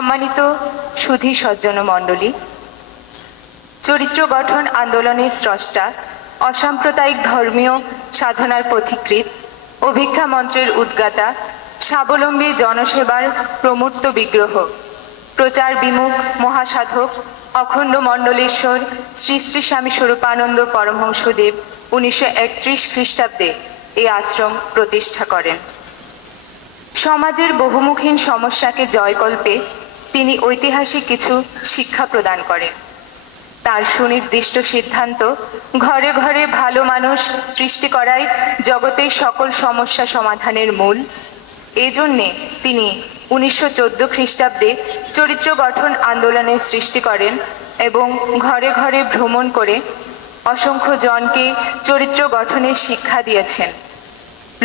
সম্মানিত সুধী সজ্জন মণ্ডলী, চরিত্র গঠন আন্দোলনের স্রষ্টা, অসাম্প্রদায়িক ধর্মীয় সাধনার পথিকৃৎ, অভিক্ষা মন্ত্রের উদ্গাতা, স্বাবলম্বী জনসেবার প্রমূর্ত বিগ্রহ, প্রচার বিমুখ মহাসাধক অখণ্ড মণ্ডলেশ্বর শ্রী শ্রী স্বামী স্বরূপানন্দ পরমহংসদেব 1931 খ্রিস্টাব্দে এই আশ্রম প্রতিষ্ঠা করেন। সমাজের বহুমুখী সমস্যাকে জয়কল্পে তিনি ঐতিহাসিক কিছু শিক্ষা প্রদান করেন। তার সুনির্দিষ্ট সিদ্ধান্ত ঘরে ঘরে ভালো মানুষ সৃষ্টি করাই জগতের সকল সমস্যা সমাধানের মূল। এজন্যে তিনি 1914 খ্রিস্টাব্দে চরিত্র গঠন আন্দোলনের সৃষ্টি করেন এবং ঘরে ঘরে ভ্রমণ করে অসংখ্য জনকে চরিত্র গঠনের শিক্ষা দিয়েছেন।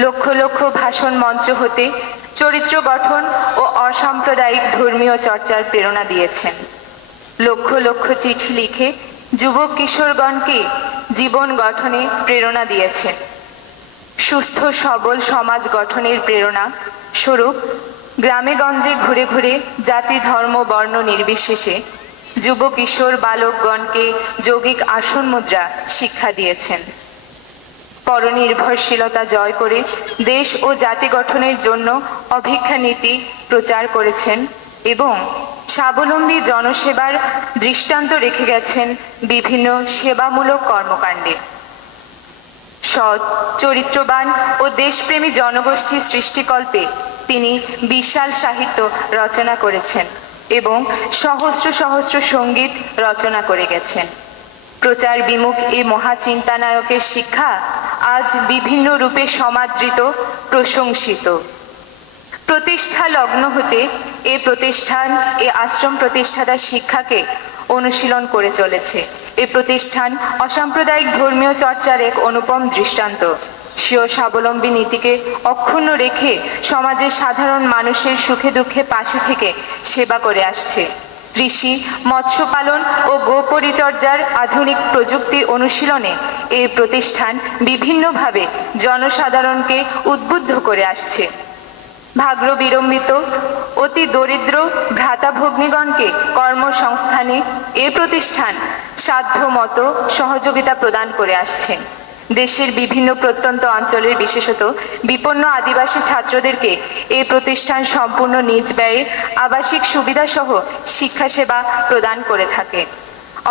লক্ষ লক্ষ ভাষণ মঞ্চ হতে চরিত্র গঠন ও অসাম্প্রদায়িক ধর্মীয় চর্চার প্রেরণা দিয়েছেন। লক্ষ লক্ষ চিঠি লিখে যুবক কিশোরগণকে জীবন গঠনে প্রেরণা দিয়েছেন। সুস্থ সবল সমাজ গঠনের প্রেরণা স্বরূপ গ্রামে গঞ্জে ঘুরে ঘুরে জাতি ধর্ম বর্ণ নির্বিশেষে যুব কিশোর বালকগণকে যৌগিক আসন মুদ্রা শিক্ষা দিয়েছেন। পরনির্ভরশীলতা জয় করে দেশ ও জাতি গঠনের জন্য অভিক্ষা নীতি প্রচার করেছেন এবং স্বাবলম্বী জনসেবার দৃষ্টান্ত রেখে গেছেন বিভিন্ন সেবামূলক কর্মকাণ্ডে। সৎ, চরিত্রবান ও দেশপ্রেমী জনগোষ্ঠী সৃষ্টিকল্পে তিনি বিশাল সাহিত্য রচনা করেছেন এবং সহস্র সহস্র সঙ্গীত রচনা করে গেছেন। প্রচার বিমুখ এই মহাচিন্তানায়কের শিক্ষা আজ বিভিন্ন রূপে সমাদৃত, প্রশংসিত। প্রতিষ্ঠা লগ্ন হতে এ প্রতিষ্ঠান, এ আশ্রম প্রতিষ্ঠাতার শিক্ষাকে অনুশীলন করে চলেছে। এ প্রতিষ্ঠান অসাম্প্রদায়িক ধর্মীয় চর্চার এক অনুপম দৃষ্টান্ত। স্বীয় স্বাবলম্বী নীতিকে অক্ষুণ্ণ রেখে সমাজের সাধারণ মানুষের সুখে দুঃখে পাশে থেকে সেবা করে আসছে। কৃষি, মৎস্য পালন ও গো পরিচর্যার আধুনিক প্রযুক্তি অনুশীলনে এই প্রতিষ্ঠান বিভিন্নভাবে জনসাধারণকে উদ্বুদ্ধ করে আসছে। ভাগ্য বিড়ম্বিত অতি দরিদ্র ভ্রাতা ভগ্নীগণকে কর্মসংস্থানে এ প্রতিষ্ঠান সাধ্যমতো সহযোগিতা প্রদান করে আসছে। দেশের বিভিন্ন প্রত্যন্ত অঞ্চলের বিশেষত বিপন্ন আদিবাসী ছাত্রদেরকে এই প্রতিষ্ঠান সম্পূর্ণ নিজ ব্যয়ে আবাসিক সুবিধাসহ শিক্ষাসেবা প্রদান করে থাকে।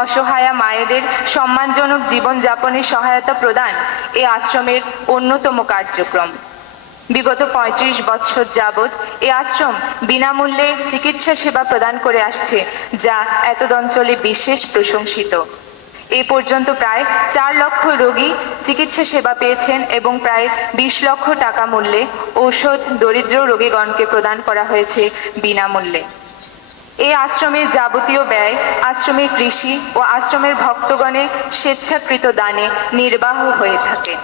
অসহায়া মায়েদের সম্মানজনক জীবনযাপনের সহায়তা প্রদান এই আশ্রমের অন্যতম কার্যক্রম। বিগত 35 বছর যাবৎ এই আশ্রম বিনামূল্যে চিকিৎসা সেবা প্রদান করে আসছে, যা এতদ অঞ্চলে বিশেষ প্রশংসিত। এ পর্যন্ত প্রায় 4 লক্ষ রোগী চিকিৎসা সেবা পেয়েছেন এবং প্রায় 20 লক্ষ টাকা মূল্যে ঔষধ দরিদ্র রোগীগণকে প্রদান করা হয়েছে বিনামূল্যে। এই আশ্রমের যাবতীয় ব্যয় আশ্রমের কৃষি ও আশ্রমের ভক্তগণের স্বেচ্ছাকৃত দানে নির্বাহ হয়ে থাকে।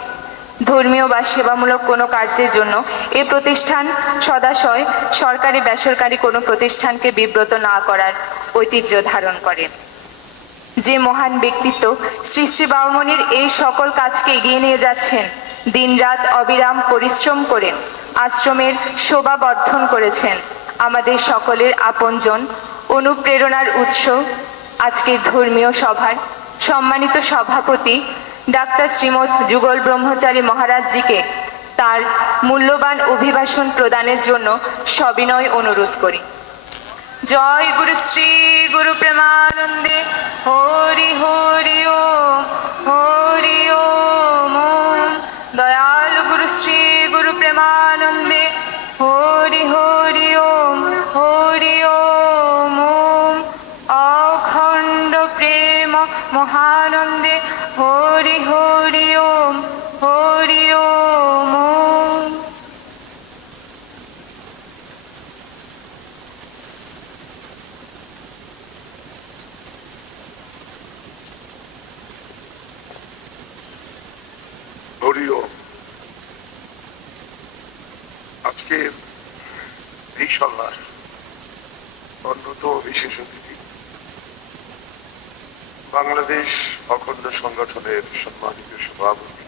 ধর্মীয় বা সেবামূলক কোনো কার্যের জন্য এই প্রতিষ্ঠান সদাশয় সরকারি বেসরকারি কোনো প্রতিষ্ঠানকে বিব্রত না করার ঐতিহ্য ধারণ করে। যে মহান ব্যক্তিত্ব শ্রী শ্রী বাউমনির এই সকল কাজকে এগিয়ে নিয়ে যাচ্ছেন, দিনরাত অবিরাম পরিশ্রম করে আশ্রমের শোভা বর্ধন করেছেন, আমাদের সকলের আপনজন, অনুপ্রেরণার উৎস আজকের ধর্মীয় সভার সম্মানিত সভাপতি ডাক্তার শ্রীমৎ যুগল ব্রহ্মচারী মহারাজজিকে তার মূল্যবান অভিভাষণ প্রদানের জন্য সবিনয় অনুরোধ করি। জয় গুরু শ্রী গুরু প্রেমানন্দে। হরি হরি ওম, হরি ওম ওম। দয়াল গুরু শ্রী গুরু প্রেমানন্দে। হরি হরি ওম, হরি ওম ওম। অখণ্ড প্রেম মহানন্দে। হরি হরি ওম, হরি ওম ওম। হরি ওম। আজকে এই সন্ন্যাস অন্যতম বিশেষ অতিথি বাংলাদেশ অখণ্ড সংগঠনের সম্মানিত সভাপতি,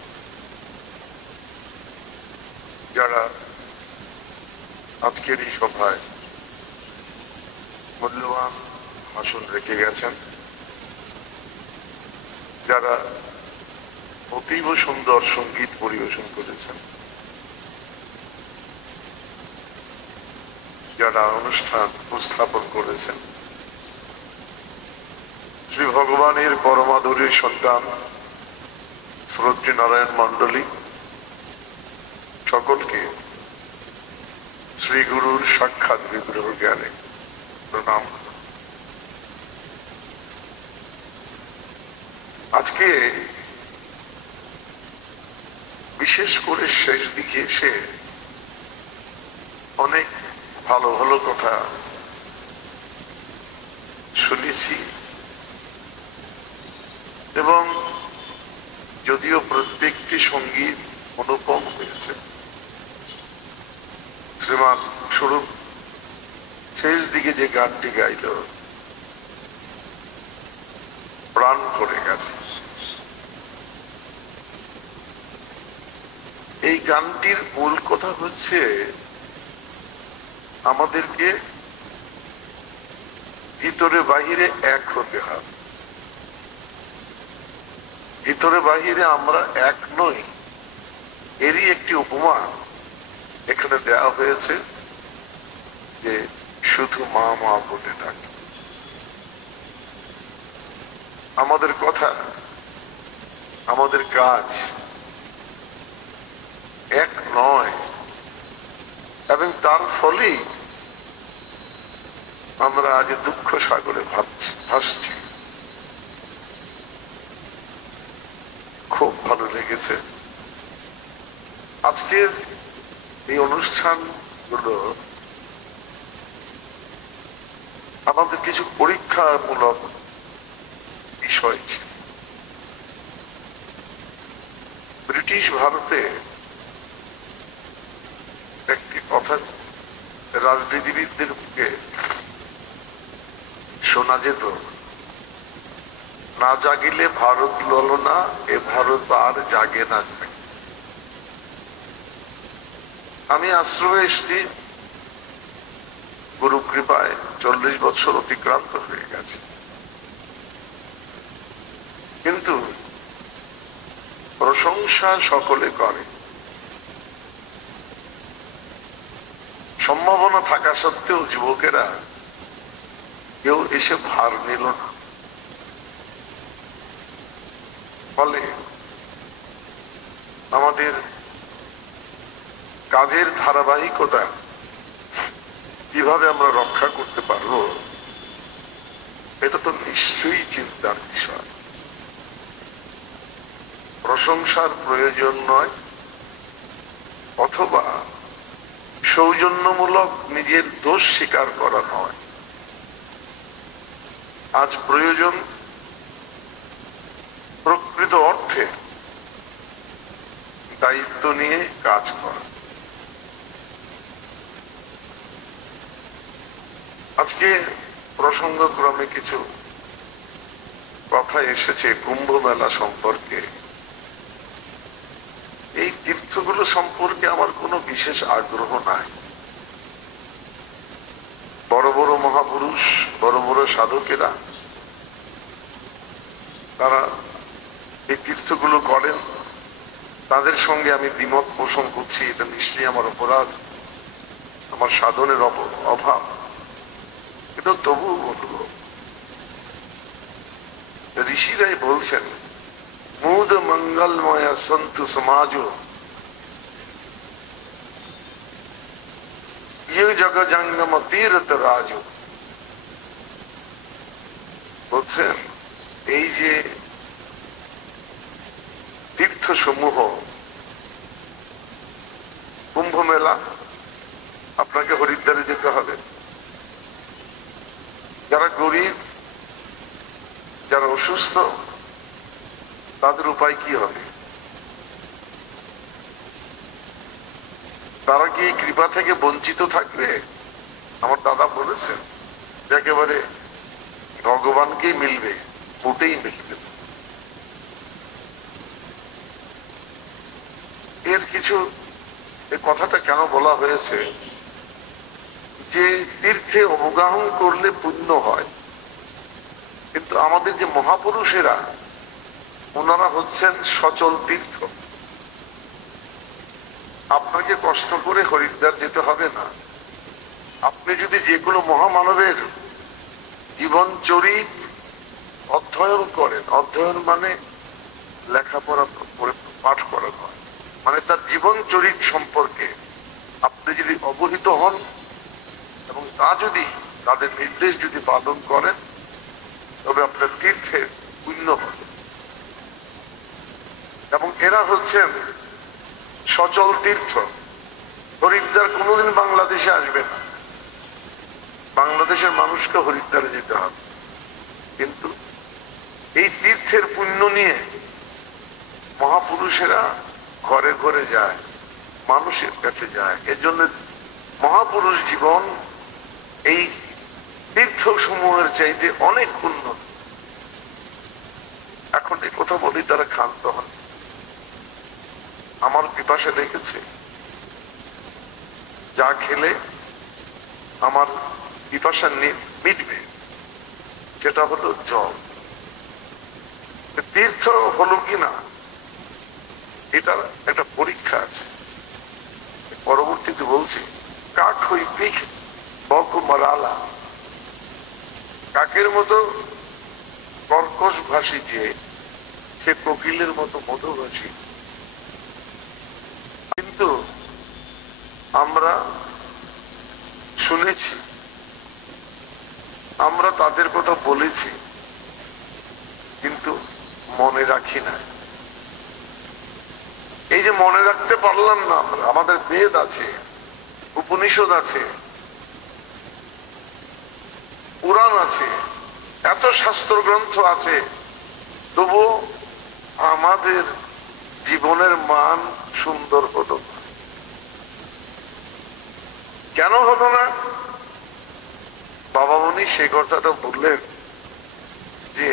যারা আজকের এই সভায় মূল্যবান ভাষণ রেখে গেছেন, যারা অতীব সুন্দর সঙ্গীত পরিবেশন করেছেন, যারা অনুষ্ঠান উপস্থাপন করেছেন, শ্রী ভগবানের পরমাদুরীর সন্তান শ্রদ্ধেয় নারায়ণ মণ্ডলী, সকলকে শ্রী গুরুর সাক্ষাৎ বিগ্রহ জ্ঞানে প্রণাম। আজকে বিশেষ করে শেষ দিকে এসে অনেক ভালো ভালো কথা শুনেছি, এবং যদিও প্রত্যেকটি সঙ্গীত অনুপম হয়েছে, শ্রীমান স্বরূপ শেষ দিকে যে গানটি গাইল প্রাণ করে গেছে। এই গানটির মূল কথা হচ্ছে আমাদেরকে ভিতরে বাহিরে এক হতে হবে। ভিতরে বাহিরে আমরা এক নই, এরই একটি উপমা এখানে দেওয়া হয়েছে, যে শুধু মা মা বলে ডাকে। আমাদের কথা, আমাদের কাজ এক নয়, এবং তার ফলেই আমরা আজ দুঃখ সাগরে ভাসছি। খুব ভালো লেগেছে আজকের এই অনুষ্ঠানগুলো। আমাদের কিছু পরীক্ষামূলক বিষয় ছিল। ব্রিটিশ ভারতে একটি কথা রাজনীতিবিদদের মুখে শোনা যেত, না জাগিলে ভারত ললনা, এ ভারত আর জাগে না জাগে। আমি আশ্রমে এসেছি, গুরু কৃপায় 40 বছর অতিক্রান্ত হয়ে গেছে, কিন্তু প্রশংসা সকলে করে। সম্ভাবনা থাকা সত্ত্বেও যুবকেরা কেউ এসে ভার নিল না। ফলে আমাদের কাজের ধারাবাহিকতা কিভাবে আমরা রক্ষা করতে পারবো, এটা তো নিশ্চয়ই চিন্তার বিষয়। প্রশংসার প্রয়োজন নয়, অথবা সৌজন্যমূলক নিজের দোষ স্বীকার করা নয়। আজ প্রয়োজন প্রকৃত অর্থে দায়িত্ব নিয়ে কাজ করা। আজকে প্রসঙ্গক্রমে কিছু কথা এসেছে কুম্ভ মেলা সম্পর্কে। এই তীর্থগুলো সম্পর্কে আমার কোনো বিশেষ আগ্রহ নাই। বড় বড় মহাপুরুষ, বড় বড় সাধকেরা তারা এই তীর্থগুলো করেন, তাদের সঙ্গে আমি দ্বিমত পোষণ করছি, এটা নিশ্চয়ই আমার অপরাধ, আমার সাধনের অভাব। কিন্তু তবুও বলব, ঋষিরাই বলছেন, মুদ মঙ্গলময় সন্তু সমাজ জগ জঙ্গম তীর্থ রাজ। বলছেন এই যে তীর্থ সমূহ, কুম্ভ মেলা, আপনাকে হরিদ্বারে যেতে হবে। যারা গরিব, যারা অসুস্থ, তাদের উপায় কি হবে? তারা কি কৃপা থেকে বঞ্চিত থাকবে? আমার দাদা বলেছেন একেবারে ভগবানকেই মিলবে, মোটেই মিলবে। এর কিছু, এই কথাটা কেন বলা হয়েছে, যে তীর্থে অবগাহন করলে পুণ্য হয়, কিন্তু আমাদের যে মহাপুরুষেরা ওনারা হচ্ছেন সচল তীর্থ। আপনাকে কষ্ট করে হরিদ্বার যেতে হবে না। আপনি যদি যে কোনো মহামানবের জীবন চরিত অধ্যয়ন করেন, অধ্যয়ন মানে লেখাপড়া করে পাঠ করা নয়, মানে তার জীবন চরিত সম্পর্কে আপনি যদি অবহিত হন এবং তা যদি তাদের নির্দেশ যদি পালন করেন, তবে আপনার তীর্থের পুণ্য হবে। এবং এরা হচ্ছেন সচল তীর্থ। হরিদ্বার কোনোদিন বাংলাদেশে আসবে না, বাংলাদেশের মানুষকে হরিদ্বারে যেতে হবে। কিন্তু এই তীর্থের পুণ্য নিয়ে মহাপুরুষেরা ঘরে ঘরে যায়, মানুষের কাছে যায়। এজন্য মহাপুরুষ জীবন এই তীর্থ সমূহের চাইতে অনেক উন্নত। এখন এই কথা বলি তারা ক্ষান্ত হন। আমার পিপাসা দেখেছে, যা খেলে আমার পিপাসা মিটবে সেটা হলো জল। তীর্থ হলো কিনা এটার একটা পরীক্ষা আছে। পরবর্তীতে বলছি, কাক হই পিক বক মারালা, কাকের মতো কর্কশ ভাষী যে সে কোকিলের মতো মধুভাষী। কিন্তু আমরা শুনেছি, আমরা তাদের কথা বলেছি, কিন্তু মনে রাখি না। এই যে মনে রাখতে পারলাম না আমরা, আমাদের বেদ আছে, উপনিষদ আছে, পুরাণ আছে, এত শাস্ত্র গ্রন্থ আছে, তবু আমাদের জীবনের মান সুন্দর হতো না। কেন হতো না? বাবা মনি সে কথাটা বললেন যে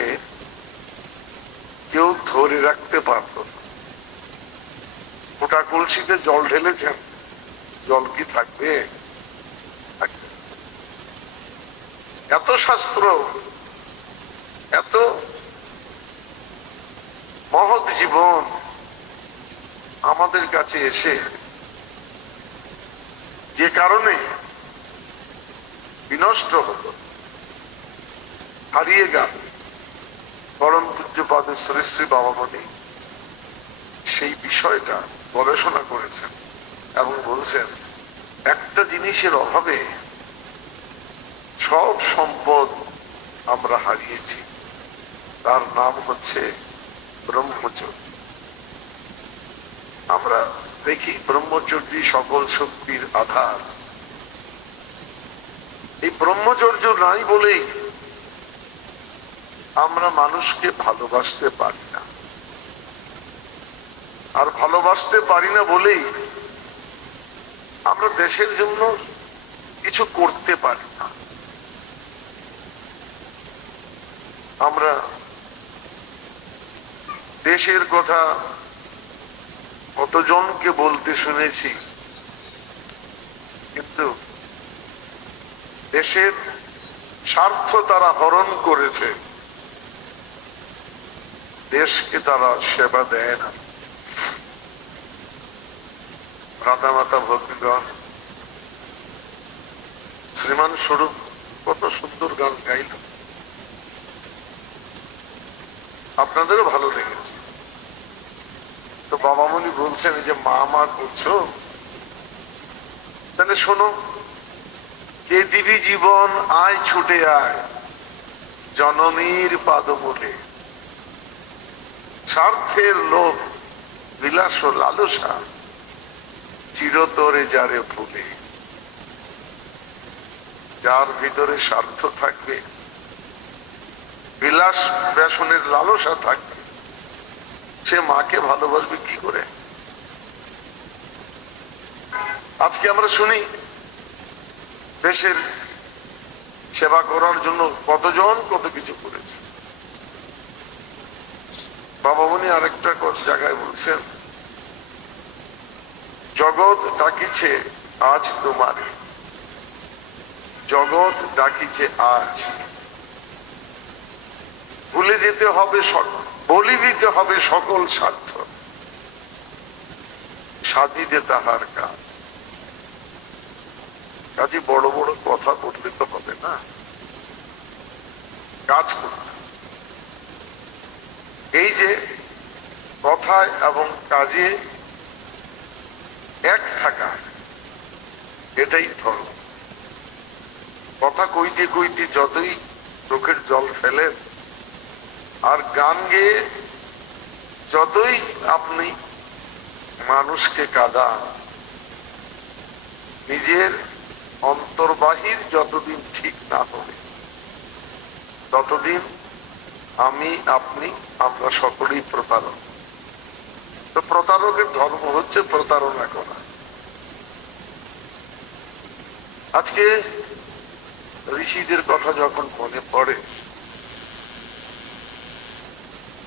কেউ ধরে রাখতে পারত না। ওটা কলসিতে জল ঢেলেছেন, জল কি থাকবে? এত শাস্ত্র, এত মহৎ জীবন আমাদের কাছে এসে যে কারণে বিনষ্ট হলো, হারিয়ে গেল, পরম পূজ্যপাদ শ্রী শ্রী বাবা মনি সেই বিষয়টা গবেষণা করেছেন এবং বলছেন, একটা জিনিসের অভাবে সব সম্পদ আমরা হারিয়েছি, তার নাম হচ্ছে ব্রহ্মচর্য। আমরা দেখি ব্রহ্মচর্য সকল শক্তির আধার। এই ব্রহ্মচর্য নাই বলেই আমরা মানুষকে ভালোবাসতে পারি না, আর ভালোবাসতে পারি না বলেই আমরা দেশের জন্য কিছু করতে পারি না। আমরা দেশের কথা কতজনকে বলতে শুনেছি, কিন্তু দেশের স্বার্থ তারা হরণ করেছে, দেশকে তারা সেবা দেয় না। রাধা মাতা ভক্তিগণ, শ্রীমান স্বরূপ কত সুন্দর গান গাইল, আপনাদেরও ভালো লেগেছে। তো বাবামণি বলছেন যে মা মা করছো, তাহলে শোনো, কে দিবি জীবন আয় ছুটে আয় জননীর পাদমূলে, স্বার্থের লোভ বিলাস ও লালসা চিরতরে যারে ভুলে। যার ভিতরে স্বার্থ থাকবে, বিলাস ব্যসনের লালসা থাকবে, সে মাকে ভালোবাসবে কি করে? আজকে আমরা শুনি দেশের সেবা করার জন্য কতজন কত কিছু করেছে। বাবা মনি আরেকটা জায়গায় বলছেন, জগৎ ডাকিছে আজ তোমারে, জগৎ ডাকিছে আজ, ভুলে যেতে হবে, বলি দিতে হবে সকল স্বার্থ, সাজিতে তাহার কাজ। কাজে বড় বড় কথা বললে তো হবে না, কাজ করতে। এই যে কথায় এবং কাজে এক থাকা, এটাই ধর্ম। কথা কইতে কইতে যতই চোখের জল ফেলেন আর গান গেয়ে যতই আপনি মানুষকে কাঁদান, নিজের অন্তর্বাহির যতদিন ঠিক না হবে ততদিন আমি, আপনি, আমরা সকলেই প্রতারক। তো প্রতারকের ধর্ম হচ্ছে প্রতারণা করা। আজকে ঋষিদের কথা যখন মনে পড়ে,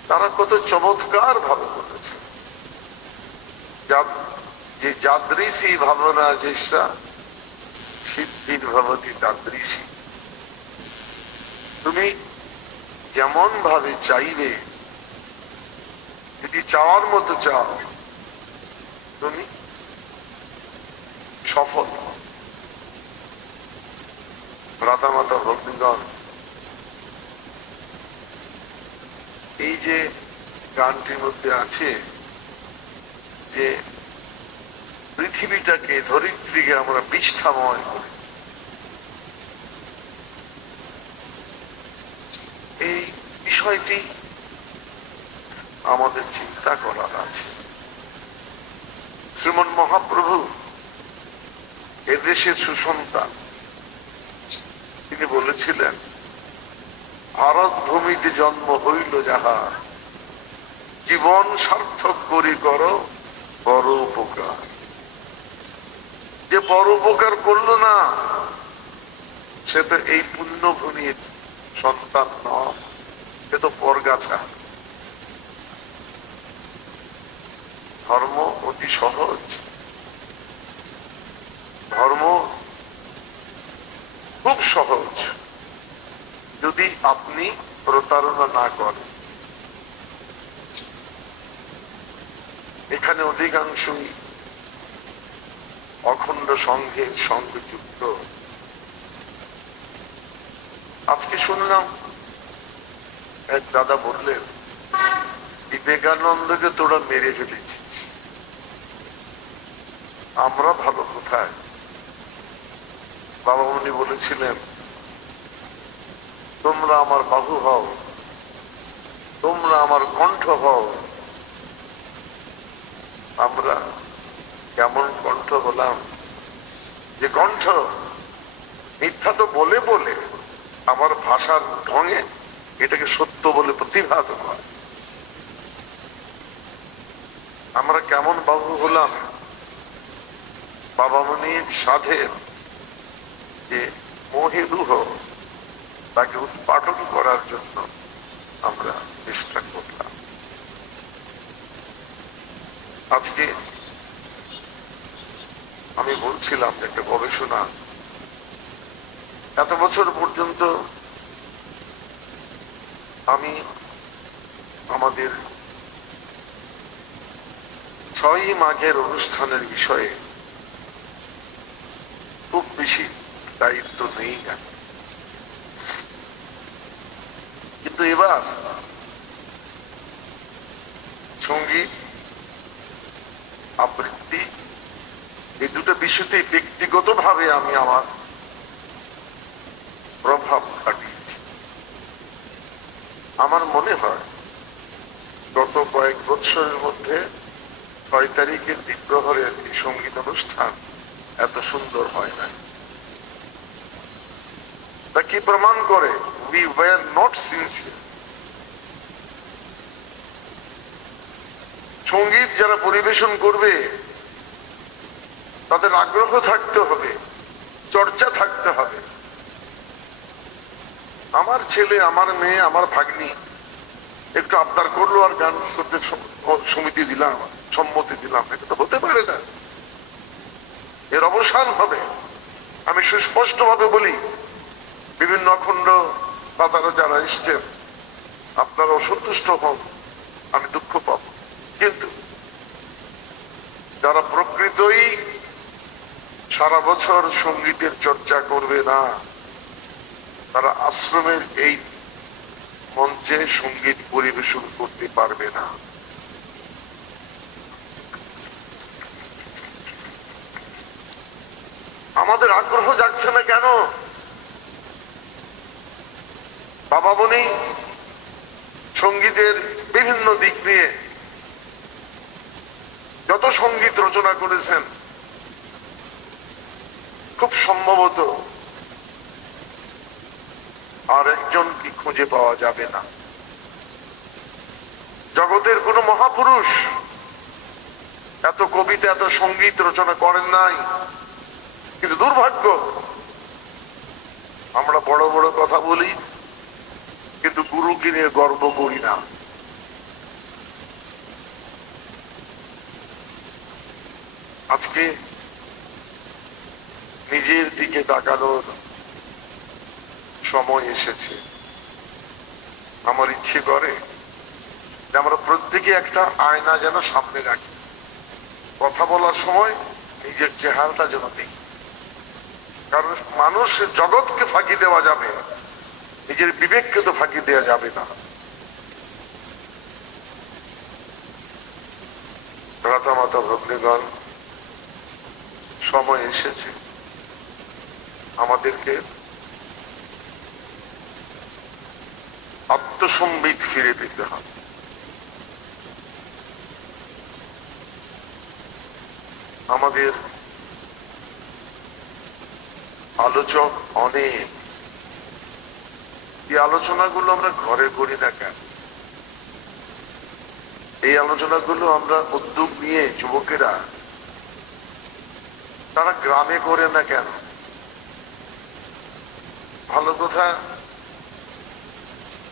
তারা কত চমৎকার ভাবে বলেছে যে যাদৃশী ভাবনা যেসা সিদ্ধির ভবতি তাদৃশী। তুমি যেমন ভাবে চাইবে, যদি চাওয়ার মতো চাও, তুমি সফল। রাধা মাতা ভক্তিগণ এই যে গানটির মধ্যে আছে যে পৃথিবীটাকে, ধরিত্রীকে আমরা বিষ্ঠাময় করি, এই বিষয়টি আমাদের চিন্তা করার আছে। শ্রীমন মহাপ্রভু এদেশের সুসন্তান, তিনি বলেছিলেন, ভারত ভূমিতে জন্ম হইল যাহা, জীবন সার্থক করি করো বড় উপকার। যে বড় উপকার করলো না, সে তো এই পুণ্যভূমির সন্তান নয়, সে তো পরগাছা। ধর্ম অতি সহজ, ধর্ম খুব সহজ, যদি আপনি প্রতারণা না করেন। এখানে অধিকাংশই অখণ্ড সংঘের সঙ্গে যুক্ত। আজকে শুনলাম এক দাদা বললেন, বিবেকানন্দকে তোরা মেরে ফেলেছিস, আমরা ভালো কোথায়? বাবা উনি বলেছিলেন, তোমরা আমার বাহু হও, তোমরা আমার কণ্ঠ হও। আমরা কেমন কণ্ঠ হলাম, যে কণ্ঠ মিথ্যা তো বলে বলে আমার ভাষার ঢঙে এটাকে সত্য বলে প্রতিভাত হয়। আমরা কেমন বাহু হলাম, বাবা মনির সাধের যে মোহে রূহ, তাকে উৎপাটন করার জন্য আমরা চেষ্টা করলাম। আজকে আমি বলছিলাম একটা গবেষণা, এত বছর পর্যন্ত আমি আমাদের 6ই মাঘের অনুষ্ঠানের বিষয়ে খুব বেশি দায়িত্ব নেই না, কিন্তু এবার সঙ্গীত, আবৃত্তি, এই দুটো বিষয়তে ব্যক্তিগতভাবে আমি আমার প্রভাব খাটিয়েছি। আমার মনে হয় গত কয়েক বছরের মধ্যে 6 তারিখের দ্বীপ্রহরের এই সঙ্গীত অনুষ্ঠান এত সুন্দর হয় না। তা কি প্রমাণ করে? we were not sincere. সঙ্গীত যারা পরিবেশন করবে তাদের আগ্রহ থাকতে হবে, চর্চা থাকতে হবে। আমার ছেলে, আমার মেয়ে, আমার ভাগ্নি একটু আবদার করলো আর গান করতে সমিতি দিলাম, সম্মতি দিলাম, এটা তো হতে পারে না। এর অবসান হবে আমি সুস্পষ্ট ভাবে বলি, বিভিন্ন অখণ্ড দাতারা যারা এসছেন আপনারা অসন্তুষ্ট হন, আমি দুঃখ পাব, কিন্তু যারা প্রকৃতই সারা বছর সঙ্গীতের চর্চা করবে না, তারা আশ্রমের এই মঞ্চে সঙ্গীত পরিবেশন করতে পারবে না। আমাদের আগ্রহ যাচ্ছে না কেন? বাবা বনি সঙ্গীতের বিভিন্ন দিক নিয়ে যত সঙ্গীত রচনা করেছেন, খুব সম্ভবত আর একজন কি খুঁজে পাওয়া যাবে না। জগতের কোন মহাপুরুষ এত কবিতা এত সঙ্গীত রচনা করেন নাই। কিন্তু দুর্ভাগ্য, আমরা বড় বড় কথা বলি কিন্তু গুরুকে নিয়ে গর্ব করি না। আজকে নিজের দিকে তাকানোর সময় এসেছে। আমার ইচ্ছে করে যে আমরা প্রত্যেকে একটা আয়না যেন সামনে রাখি, কথা বলার সময় নিজের চেহারাটা যেন দেখি। কারণ মানুষ জগৎকে ফাঁকি দেওয়া যাবে, নিজের বিবেককে তো ফাঁকি দেওয়া যাবে না। ভ্রাতা মাতা ভগ্নীগণ, সময় এসেছে আমাদেরকে আত্মসম্বিত ফিরে পেতে হবে। আমাদের আলোচক অনেক, এই আলোচনাগুলো আমরা ঘরে করি না কেন? এই আলোচনাগুলো আমরা উদ্যোগ নিয়ে যুবকেরা তারা গ্রামে করে না কেন? ভালো কথা,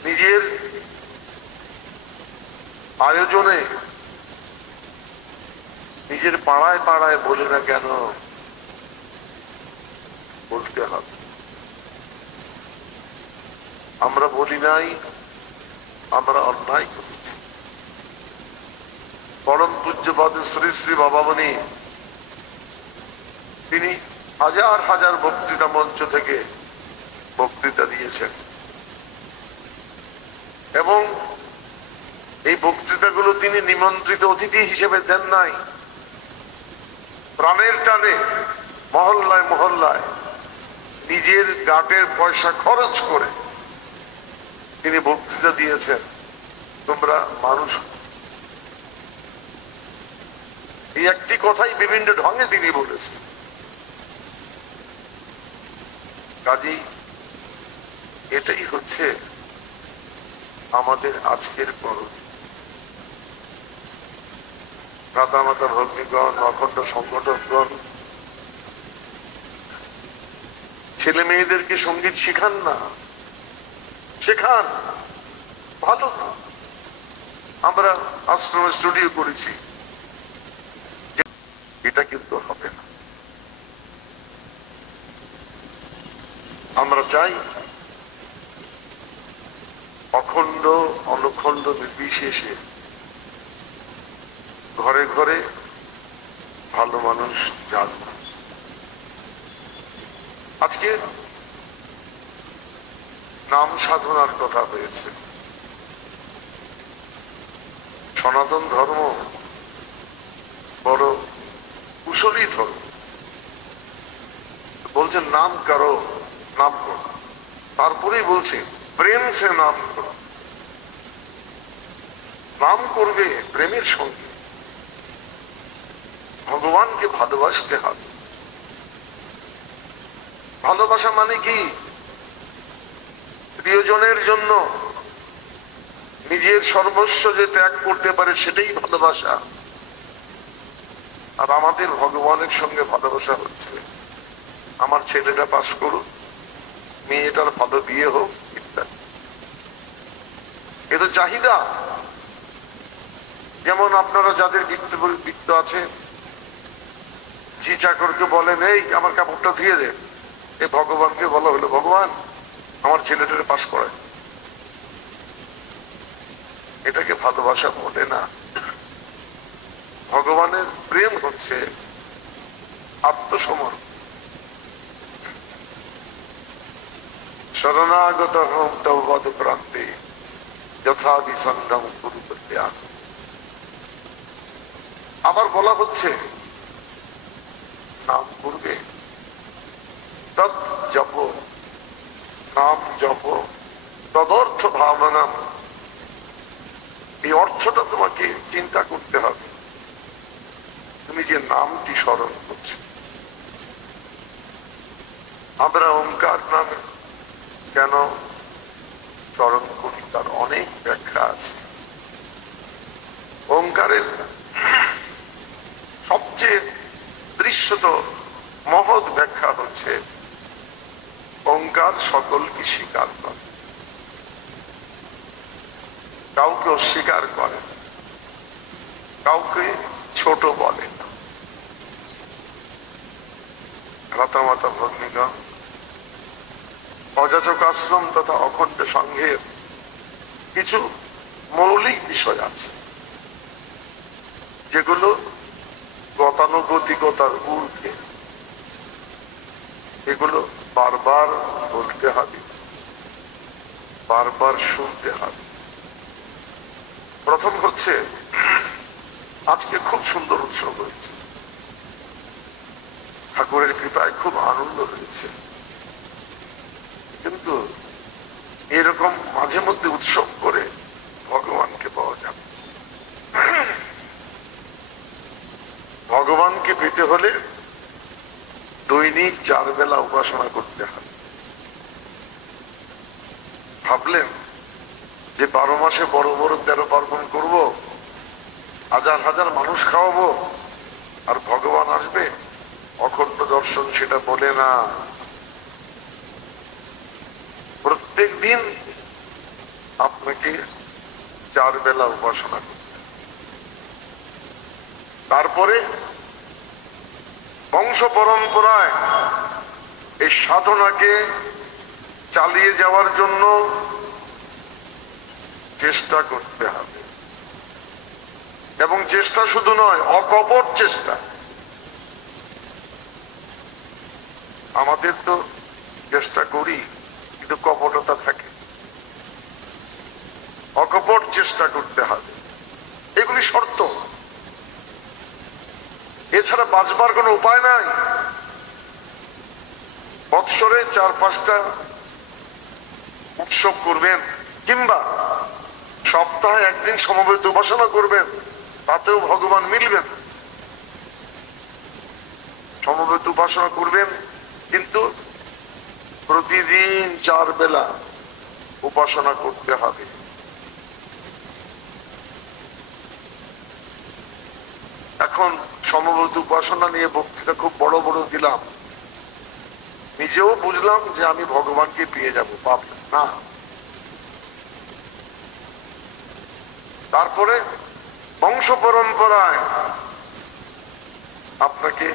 নিজের আয়োজনে নিজের পাড়ায় পাড়ায় বলে না কেন? বলতে হবে। আমরা বলি নাই, আমরা অন্যায় করেছি। পরম পূজ্যপাদ শ্রী শ্রী বাবা মনি তিনি হাজার হাজার বক্তৃতা মঞ্চ থেকে বক্তৃতা দিয়েছেন এবং এই বক্তৃতাগুলো তিনি নিমন্ত্রিত অতিথি হিসেবে দেন নাই। প্রাণের টানে মহল্লায় মহল্লায় নিজের গাটের পয়সা খরচ করে তিনি বক্তৃতা দিয়েছেন। তোমরা মানুষ, এই একটি কথাই বিভিন্ন ঢঙে তিনি বলেছেন। কাজেই এটাই হচ্ছে আমাদের আজকের পরব। ভ্রাতা মাতা ভগ্নীগণ, অখণ্ড সংগঠকগণ, ছেলে মেয়েদেরকে সঙ্গীত শেখান না, শেখান, ভালো তো। আমরা আশ্রমে স্টুডিও করেছি, এটা কিন্তু হবে না। আমরা চাই অখণ্ড অনুখণ্ড নির্বিশেষে ঘরে ঘরে ভালো মানুষ যান। আজকে নাম সাধনার কথা হয়েছে। সনাতন ধর্ম বড় কুশলী ধর্ম। বলছেন নাম করো, নাম করো, তারপরেই বলছে প্রেম সে নাম করো। নাম করবে প্রেমের সঙ্গে, ভগবানকে ভালোবাসতে হবে। ভালোবাসা মানে কি? প্রিয়জনের জন্য নিজের সর্বস্ব যে ত্যাগ করতে পারে সেটাই ভালোবাসা। আর আমাদের ভগবানের সঙ্গে ভালোবাসা হচ্ছে আমার ছেলেটা পাস করুক, মেয়েটার ভালো বিয়ে হোক, ইত্যাদি। এ তো চাহিদা। যেমন আপনারা যাদের বৃত্ত আছে, জি চাকরকে বলেন এই আমার কাপড়টা ধুয়ে দে, এই ভগবানকে বলা হলো, ভগবান আমার ছেলেটারে পাশ করায়। এটাকে ভালোবাসা বলে না। ভগবানের প্রেম হচ্ছে আত্মসমর্পণ। শরণাগত হম তব পদ প্রান্তে যথা বিসন্ধম কুরু প্রত্যাগ। আবার বলা হচ্ছে নাম করবে, তৎ জপ, নাম জপ, তদর্থ ভাবনা। এই অর্থটা তোমাকে চিন্তা করতে হবে। তুমি যে নামটি স্মরণ করছো, আমরা ওঙ্কার নামে কেন স্মরণ করি তার অনেক ব্যাখ্যা আছে। ওঙ্কারের সবচেয়ে দৃশ্যত মহৎ ব্যাখ্যা হচ্ছে ওঙ্কার সকলকে স্বীকার করে, কাউকে অস্বীকার করে, কাউকে ছোট বলে না। রাতামাতা ভগ্নীগণ, অযাচক আশ্রম তথা অখণ্ড সংঘের কিছু মৌলিক বিষয় আছে যেগুলো গতানুগতিকতার ঊর্ধ্বে। এগুলো বারবার বলতে হবে, বারবার শুনতে হবে। প্রথম হচ্ছে, আজকে খুব সুন্দর উৎসব হয়েছে, ঠাকুরের কৃপায় খুব আনন্দ হয়েছে, কিন্তু এরকম মাঝে মধ্যে উৎসব করে ভগবানকে পাওয়া যাবে। ভগবানকে পেতে হলে দৈনিক 4 বেলা উপাসনা করতে হবে। ভাবলেন যে 12 মাসে বড় বড় 13 পার্বণ করব, হাজার হাজার মানুষ খাওয়াবো, আর ভগবান আসবে? অখণ্ড দর্শন সেটা বলে না। প্রত্যেক দিন আপনাকে 4 বেলা উপাসনা করতে, তারপরে বংশ পরম্পরায় এই সাধনাকে চালিয়ে যাওয়ার জন্য চেষ্টা করতে হবে। এবং চেষ্টা শুধু নয়, অকপট চেষ্টা। আমাদের তো চেষ্টা করি কিন্তু কপটতা থাকে। অকপট চেষ্টা করতে হবে, এগুলি শর্ত। এছাড়া বাঁচবার কোনো উপায় নাই। বৎসরে 4-5টা উৎসব করবেন, কিংবা সপ্তাহে 1 দিন সমবেত উপাসনা করবেন, তাতেও ভগবান মিলবেন। সমবেত উপাসনা করবেন, কিন্তু প্রতিদিন 4 বেলা উপাসনা করতে হবে। এখন সমবেত উপাসনা নিয়ে বক্তৃতা খুব বড় বড় দিলাম, নিজেও বুঝলাম যে আমি ভগবানকে পেয়ে যাব, পাবো না। তারপরে বংশ পরম্পরায় আপনাকে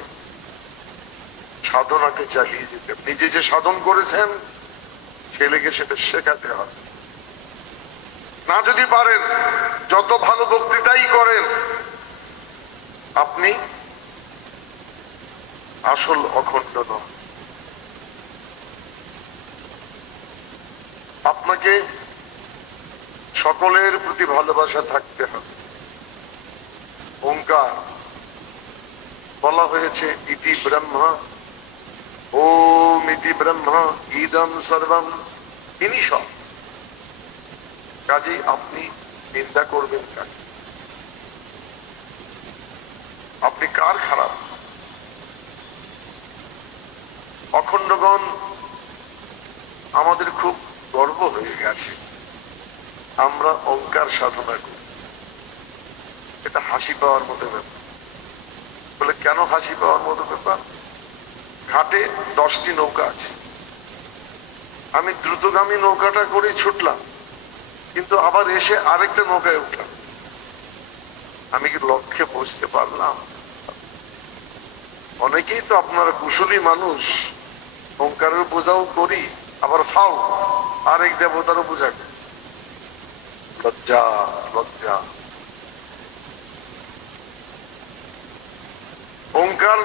সাধনাকে চালিয়ে যেতে, নিজে যে সাধন করেছেন ছেলেকে সেটা শেখাতে হবে। না যদি পারেন, যত ভালো বক্তৃতাই করেন, আপনি আসল অখণ্ড নন। আপনাকে সকলের প্রতি ভালোবাসা থাকতে হবে। ওঙ্কার বলা হয়েছে ইতি ব্রহ্মা, ওম ইতি ব্রহ্মা ইদম সর্বম, তিনি সব। কাজেই আপনি নিন্দা করবেন কাকে? আপনি কার খারাপ? অখণ্ডগণ, আমাদের খুব গর্ব হয়ে গেছে, আমরা ওঙ্কার সাধনা করি। এটা হাসি পাওয়ার মতো ব্যাপার। বলে কেন হাসি পাওয়ার মতো ব্যাপার? ঘাটে 10টি নৌকা আছে, আমি দ্রুতগামী নৌকাটা করে ছুটলাম, কিন্তু আবার এসে আরেকটা নৌকায় উঠলাম। আমি কি লক্ষ্যে পৌঁছতে পারলাম? অনেকেই তো আপনারা কুশলী মানুষ, ওঙ্কারের পূজাও করি, আবার ফাও আরেক দেবতারও পূজা করি। লজ্জা লজ্জা। ওঙ্কার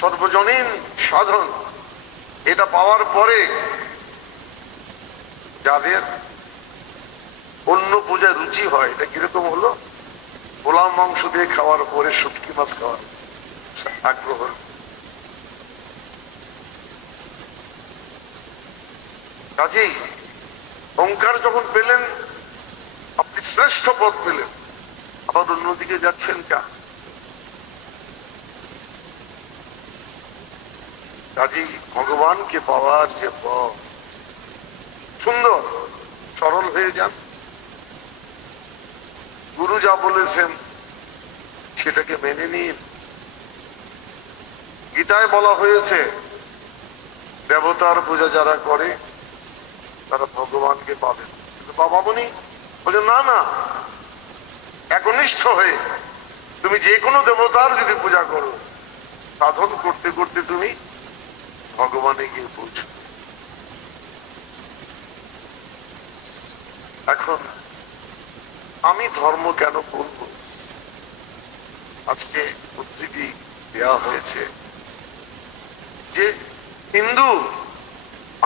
সর্বজনীন সাধন, এটা পাওয়ার পরে যাদের অন্য পূজায় রুচি হয়, এটা কিরকম হলো? পোলাও মাংস দিয়ে খাওয়ার পরে শুটকি মাছ খাওয়ার আগ্রহ। কাজেই ওঙ্কার যখন পেলেন, আপনি শ্রেষ্ঠ পথ পেলেন, আবার অন্যদিকে যাচ্ছেন কেন? কাজেই ভগবানকে পাওয়ার যে পথ সুন্দর, সরল হয়ে যান। গুরু যা বলেছেন সেটাকে মেনে নিন। গীতায় বলা হয়েছে দেবতার পূজা যারা করে তারা ভগবানকে পাবেন। বাবা বনি বলে না না, একনিষ্ঠ হয়ে তুমি যে কোনো দেবতার যদি পূজা করো, সাধন করতে করতে তুমি ভগবানে গিয়ে পৌঁছো। এখন আমি ধর্ম কেন বলবো? আজকে উদ্ধৃতি দেওয়া হয়েছে যে হিন্দু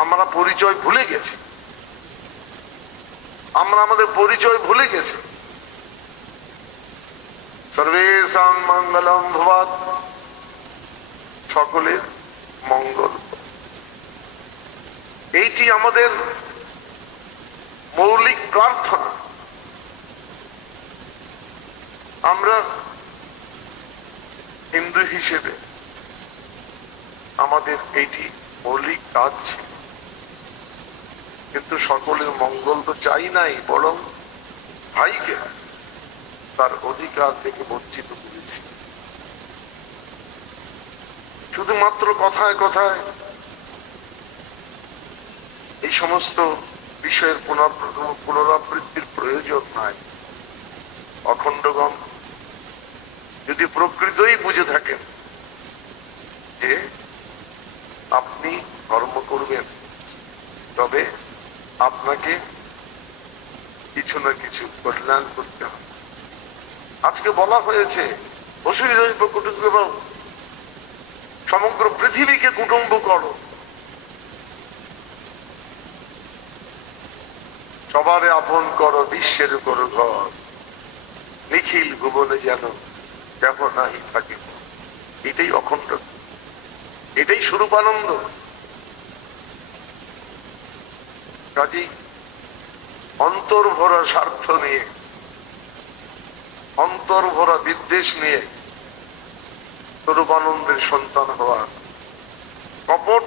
আমরা পরিচয় ভুলে গেছি, আমরা আমাদের পরিচয় ভুলে গেছি। সর্বেষাং মঙ্গলম ভবাৎ, সকলের মঙ্গল, এইটি আমাদের মৌলিক প্রার্থনা। আমরা হিন্দু হিসেবে আমাদের এইটি মৌলিক কাজ ছিল, কিন্তু সকলের মঙ্গল তো চাই নাই, বরং ভাইকে তার অধিকার থেকে বঞ্চিত করেছি। শুধুমাত্র কথায় কথায় এই সমস্ত বিষয়ের পুনরাবৃত্তির প্রয়োজন নাই। অখণ্ডগণ যদি প্রকৃতই বুঝে থাকেন যে আপনি ধর্ম করবেন, তবে আপনাকে কিছু না কিছু কল্যাণ করতে হবে। আজকে বলা হয়েছে সমগ্র পৃথিবীকে কুটুম্ব করো, সবারে আপন করো, বিশ্বের করো ঘর, নিখিল ভুবনে যেন দেহ নাহি থাকে। এটাই অখণ্ড, এটাই স্বরূপানন্দ। কাজেই অন্তর ভরা স্বার্থ নিয়ে, অন্তর ভরা বিদ্বেষ নিয়ে স্বরূপানন্দের সন্তান হওয়ার কপট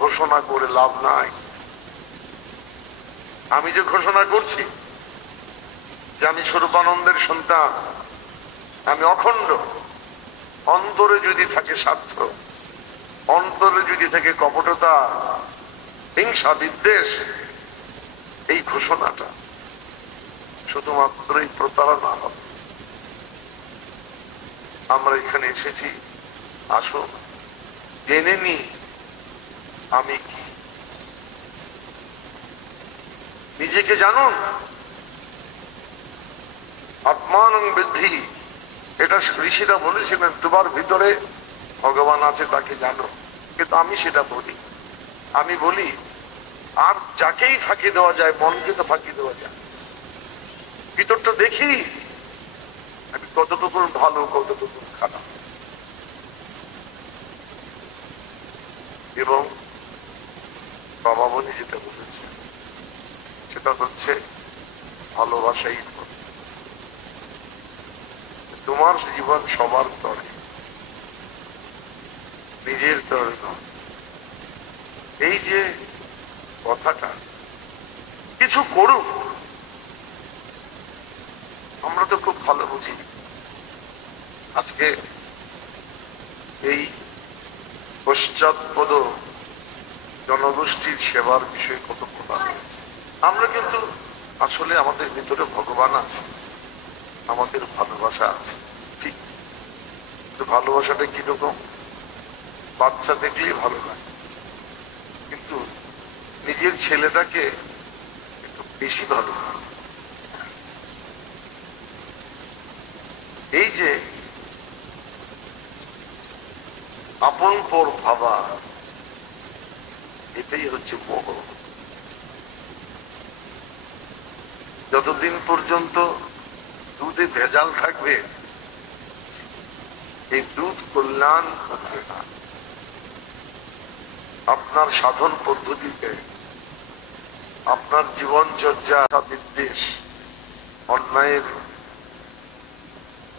ঘোষণা করে লাভ নাই। আমি যে ঘোষণা করছি যে আমি স্বরূপানন্দের সন্তান, আমি অখণ্ড, অন্তরে যদি থাকে স্বার্থ, অন্তরে যদি থাকে কপটতা, হিংসা, বিদ্বেষ, এই ঘোষণাটা শুধুমাত্রই প্রতারণা হবে। আমরা এখানে এসেছি, আসুন জেনে নি আমি কি। নিজেকে জানুন, আত্মানং বৃদ্ধি, এটা ঋষিরা বলেছিলেন, তোমার ভিতরে ভগবান আছে তাকে জানো। কিন্তু আমি সেটা বলি, আমি বলি আর যাকেই ফাঁকি দেওয়া যায়, মনকে তো ফাঁকি দেওয়া যায়। ভিতরটা দেখি আমি কতটুকু ভালো, কতটুকু খারাপ। এবং বাবা বলি যেটা বলেছে সেটা হচ্ছে ভালোবাসাই। তোমার জীবন সবার তরে, নিজের তরে নয়। এই যে কথাটা, কিছু করুক, আমরা তো খুব ভালো বুঝি। আজকে এই পশ্চাৎপদ জনগোষ্ঠীর সেবার বিষয়ে কত কথা হয়েছে। আমরা কিন্তু আসলে আমাদের ভিতরে ভগবান আছে, আমাদের ভালোবাসা আছে, ঠিক। ভালোবাসাটা কিরকম? বাচ্চা দেখলেই ভালো লাগে, নিজের ছেলেটাকে একটু বেশি ভালো, এই যে আপন পর ভাবা, এটাই হচ্ছে মোহ। যতদিন পর্যন্ত দুধে ভেজাল থাকবে, এই দুধ কল্যাণ করবে না। আপনার সাধন পদ্ধতিতে, আপনার জীবনচর্যা বিদ্বেষ, অন্যায়ের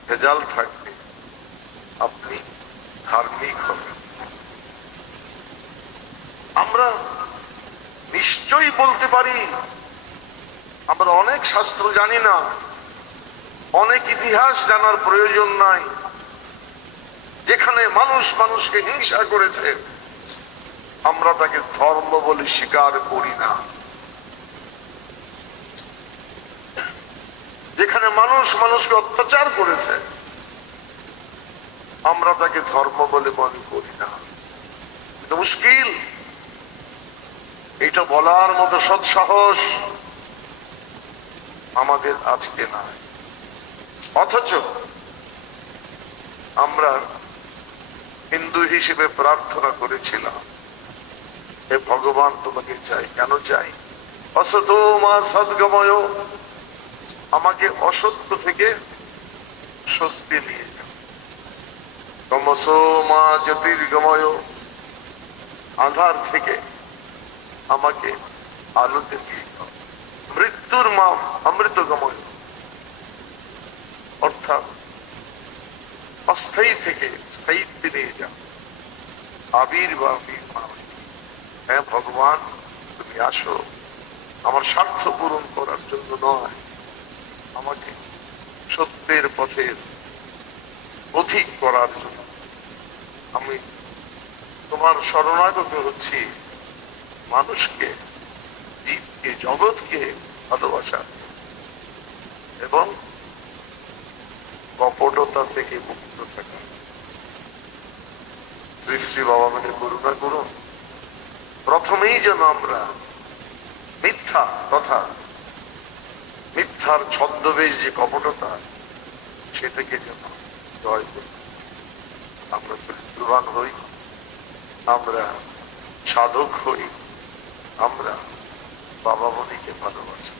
ভেজাল থাকবে, আপনি ধার্মিক হবেন। আমরা নিশ্চয়ই বলতে পারি আমরা অনেক শাস্ত্র জানি না, অনেক ইতিহাস জানার প্রয়োজন নাই। যেখানে মানুষ মানুষকে হিংসা করেছে, আমরা তাকে ধর্ম বলে স্বীকার করি না। যেখানে মানুষ মানুষকে অত্যাচার করেছে, আমরা তাকে ধর্ম বলে মনে করি না। কিন্তু মুশকিল, এটা বলার মতো সৎসাহস আমাদের আজকে নাই। অথচ আমরা হিন্দু হিসেবে প্রার্থনা করেছিলাম, হে ভগবান তোমাকে চাই। কেন চাই? অসত মা সদ্গময়, আমাকে অসত্য থেকে সত্যে নিয়ে যাও। তমস মা জ্যোতির্গময়, আধার থেকে আমাকে আলোতে নিয়ে যাও। মৃত্যুর মা অমৃতগময়, অর্থাৎ অস্থায়ী থেকে স্থায়িত্বে নিয়ে যাও। আবির্ভাব মা, হ্যাঁ ভগবান তুমি আসো, আমার স্বার্থ পূরণ করার জন্য নয়, আমাকে সত্যের পথের পথিক করার জন্য। আমি তোমার শরণাগত হচ্ছি, মানুষকে, জীবকে, জগৎকে ভালোবাসা এবং কপটতা থেকে মুক্ত থাকা। শ্রী শ্রী বাবা মানে করুণা করুন, প্রথমেই যেন আমরা মিথ্যা তথা মিথ্যার ছদ্মবেশ যে কপটতা, সেটাকে যেন জয় করি। আমরা চরিত্রবান হই, আমরা সাধক হই, আমরা বাবা মনিকে ভালোবাসি।